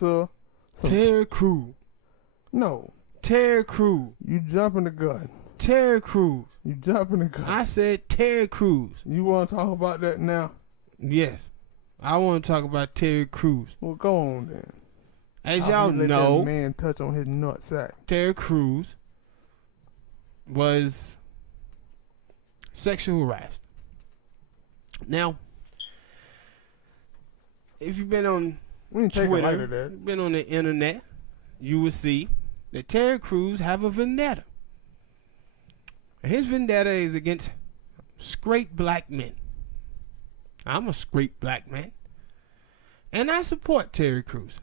on to Terry Crews. No. Terry Crews. You jumping the gun. Terry Crews. You jumping the gun. I said Terry Crews. You want to talk about that now? Yes. I want to talk about Terry Crews. Well, go on then. As y'all know, that man touch on his nutsack. Terry Crews was sexual harassed. Now, if you've been on Twitter, been on the internet, you will see that Terry Crews have a vendetta. And his vendetta is against straight black men. I'm a straight black man, and I support Terry Crews.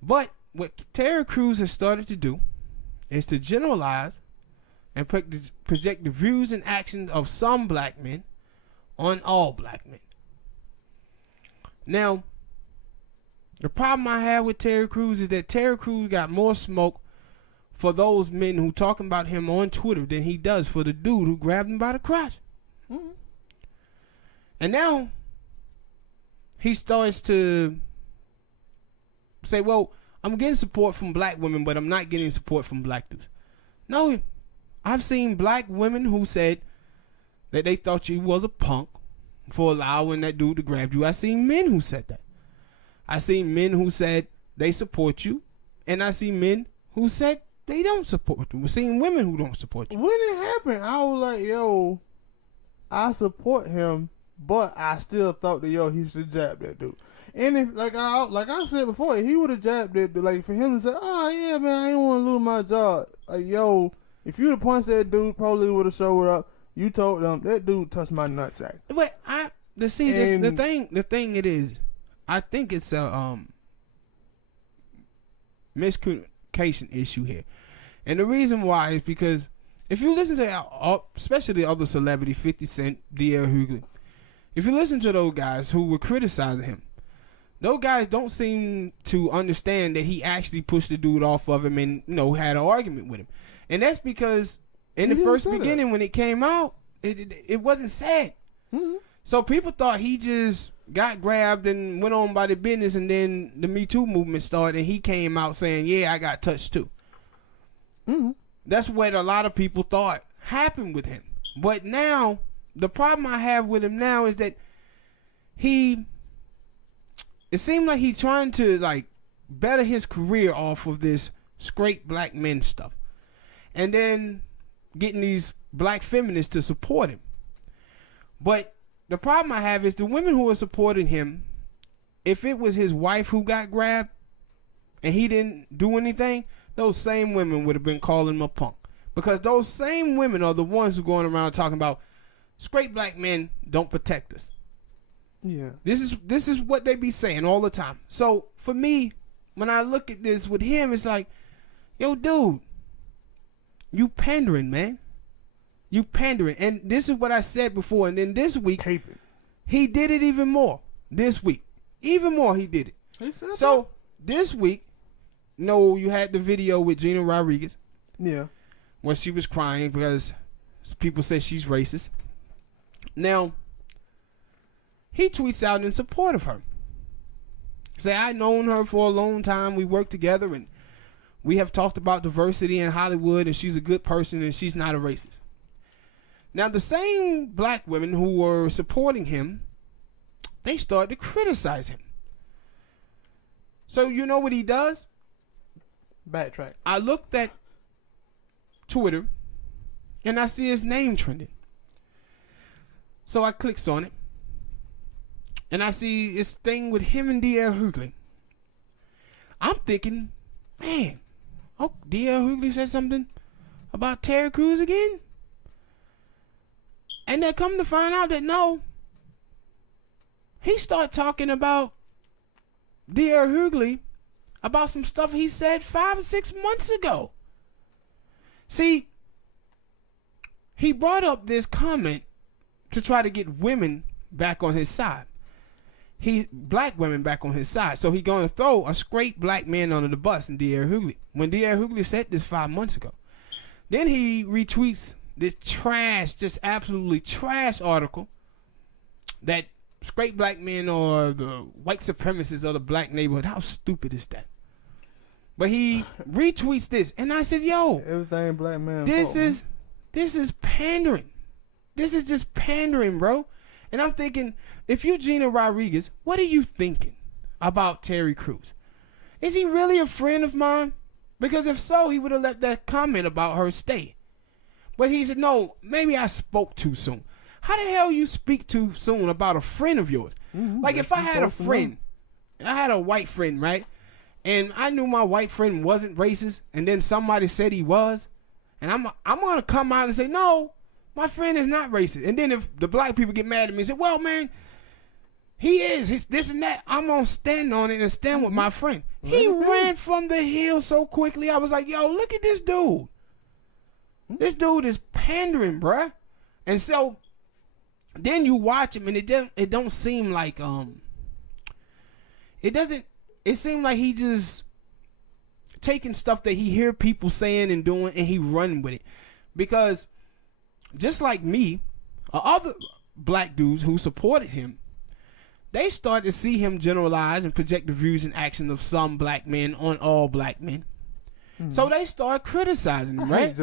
But what Terry Crews has started to do is to generalize and project the views and actions of some black men on all black men. Now, the problem I have with Terry Crews is that Terry Crews got more smoke for those men who talking about him on Twitter than he does for the dude who grabbed him by the crotch. Mm-hmm. And now he starts to say, well, I'm getting support from black women, but I'm not getting support from black dudes. No, I've seen black women who said that they thought you was a punk for allowing that dude to grab you. I seen men who said that. I seen men who said they support you, and I see men who said they don't support you. We're seeing women who don't support you. When it happened, I was like, yo, I support him, but I still thought that, yo, he should jab that dude. And if, like I said before, he would have jabbed that dude. Like, for him to say, oh, yeah, man, I ain't want to lose my job. Like, yo, if you'd have punched that dude, probably would have showed up. You told them, that dude touched my nutsack. But the thing it is, I think it's a miscommunication issue here. And the reason why is because if you listen to, especially the other celebrity, 50 Cent, D.L. Hughley, if you listen to those guys who were criticizing him, those guys don't seem to understand that he actually pushed the dude off of him and, had an argument with him. And that's because in the first beginning when it came out, it wasn't said. Mm-hmm. So people thought he just got grabbed and went on by the business, and then the Me Too movement started and he came out saying, yeah, I got touched too. Mm-hmm. That's what a lot of people thought happened with him. But now, the problem I have with him now is that it seemed like he's trying to better his career off of this straight black men stuff. And then getting these black feminists to support him. But the problem I have is the women who are supporting him, if it was his wife who got grabbed and he didn't do anything, those same women would have been calling him a punk. Because those same women are the ones who are going around talking about straight black men don't protect us. Yeah. This is what they be saying all the time. So for me, when I look at this with him, it's like, yo, dude, you pandering, man. You pandering. And this is what I said before. And then this week, he did it even more. This week. Even more, he did it. So this week, you had the video with Gina Rodriguez. Yeah. When she was crying because people say she's racist. Now, he tweets out in support of her. Say, I've known her for a long time. We work together and we have talked about diversity in Hollywood, and she's a good person and she's not a racist. Now, the same black women who were supporting him, they started to criticize him. So you know what he does? Backtrack. I looked at Twitter and I see his name trending. So I clicks on it and I see this thing with him and D.L. Hughley. I'm thinking, man, D.L. Hughley said something about Terry Crews again? And then come to find out that no, he started talking about D.L. Hughley about some stuff he said 5 or 6 months ago. See, he brought up this comment to try to get women back on his side. Black women back on his side. So he going to throw a straight black man under the bus in D.L. Hughley. When D.L. Hughley said this 5 months ago. Then he retweets this trash, just absolutely trash article that straight black men are the white supremacists of the black neighborhood. How stupid is that? But he retweets this, and I said, "Yo, everything black man. This is pandering. This is just pandering, bro." And I'm thinking, if you Gina Rodriguez, what are you thinking about Terry Crews? Is he really a friend of mine? Because if so, he would have let that comment about her stay. But he said, no, maybe I spoke too soon. How the hell you speak too soon about a friend of yours? Mm-hmm. Like if I had a friend, I had a white friend, right? And I knew my white friend wasn't racist, and then somebody said he was, and I'm going to come out and say, no, my friend is not racist. And then if the black people get mad at me and say, well, man, he is. He's this and that. I'm going to stand on it and stand with my friend. He ran from the hill so quickly. I was like, yo, look at this dude. This dude is pandering, bruh. And so then you watch him, and it don't seem like it seemed like he just taking stuff that he hear people saying and doing, and he running with it. Because just like me, other black dudes who supported him, they started to see him generalize and project the views and actions of some black men on all black men. Mm-hmm. So they started criticizing him, right?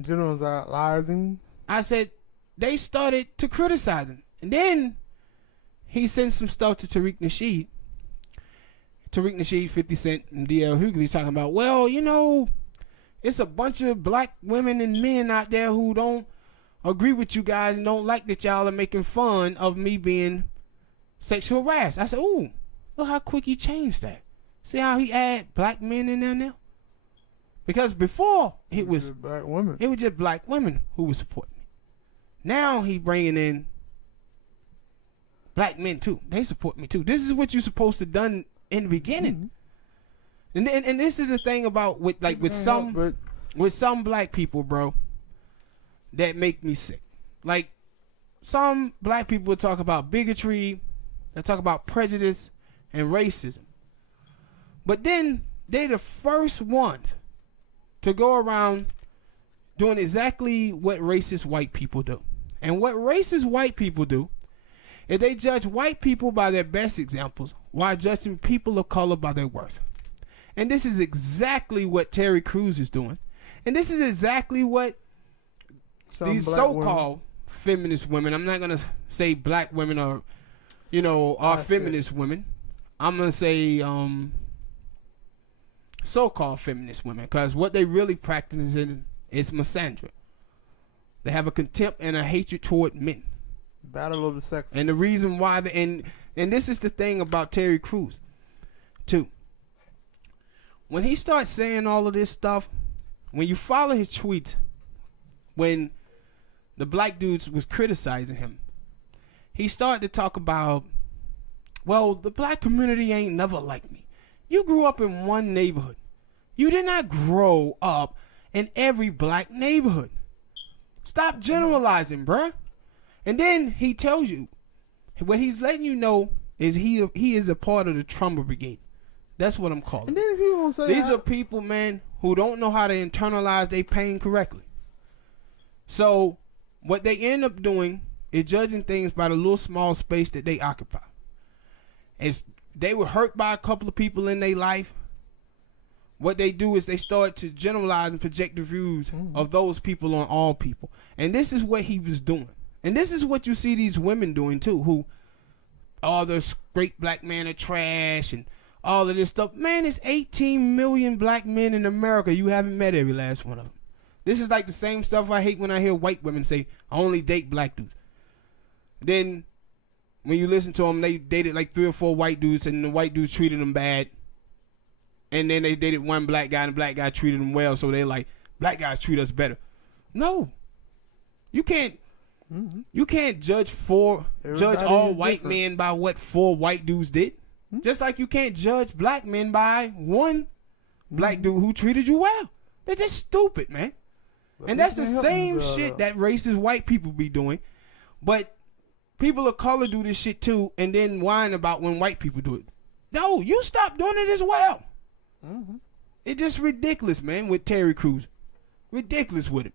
Generalizing. I said they started to criticize him. And then he sent some stuff to Tariq Nasheed. Tariq Nasheed, 50 Cent, and D.L. Hughley talking about, well, you know, it's a bunch of black women and men out there who don't agree with you guys and don't like that y'all are making fun of me being sexual harassed. I said, ooh, look how quick he changed that. See how he add black men in there now? Because before it was black women. It was just black women who were supporting me. Now he bringing in black men too. They support me too. This is what you're supposed to done in the beginning. Mm-hmm. And this is the thing about with some black people, bro, that make me sick. Like some black people talk about bigotry, they talk about prejudice and racism. But then they're the first ones to go around doing exactly what racist white people do. And what racist white people do is they judge white people by their best examples while judging people of color by their worst. And this is exactly what Terry Crews is doing. And this is exactly what these so-called feminist women, I'm not going to say black women are, you know, are feminist women. I'm going to say so-called feminist women, because what they really practice is misandry. They have a contempt and a hatred toward men. Battle of the sexes. And the reason why, and this is the thing about Terry Crews, too. When he starts saying all of this stuff, when you follow his tweets, when the black dudes was criticizing him, he started to talk about, well, the black community ain't never like me. You grew up in one neighborhood. You did not grow up in every black neighborhood. Stop generalizing, bruh. And then he tells you, what he's letting you know is he is a part of the Trumber Brigade. That's what I'm calling. And then if you want to say these are people, man, who don't know how to internalize their pain correctly. So what they end up doing is judging things by the little small space that they occupy. They were hurt by a couple of people in their life. What they do is they start to generalize and project the views of those people on all people. And this is what he was doing. And this is what you see these women doing too, who all the straight black men are trash and all of this stuff. Man, it's 18 million black men in America. You haven't met every last one of them. This is like the same stuff I hate when I hear white women say, I only date black dudes. Then when you listen to them, they dated like 3 or 4 white dudes, and the white dudes treated them bad. And then they dated one black guy, and the black guy treated them well, so they like, black guys treat us better. No. You can't judge all white men by what 4 white dudes did. Just like you can't judge black men by one black dude who treated you well. They're just stupid, man. But and that's the same shit that racist white people be doing. But people of color do this shit too, and then whine about when white people do it. No, you stop doing it as well. It's just ridiculous, man, with Terry Crews. Ridiculous with him.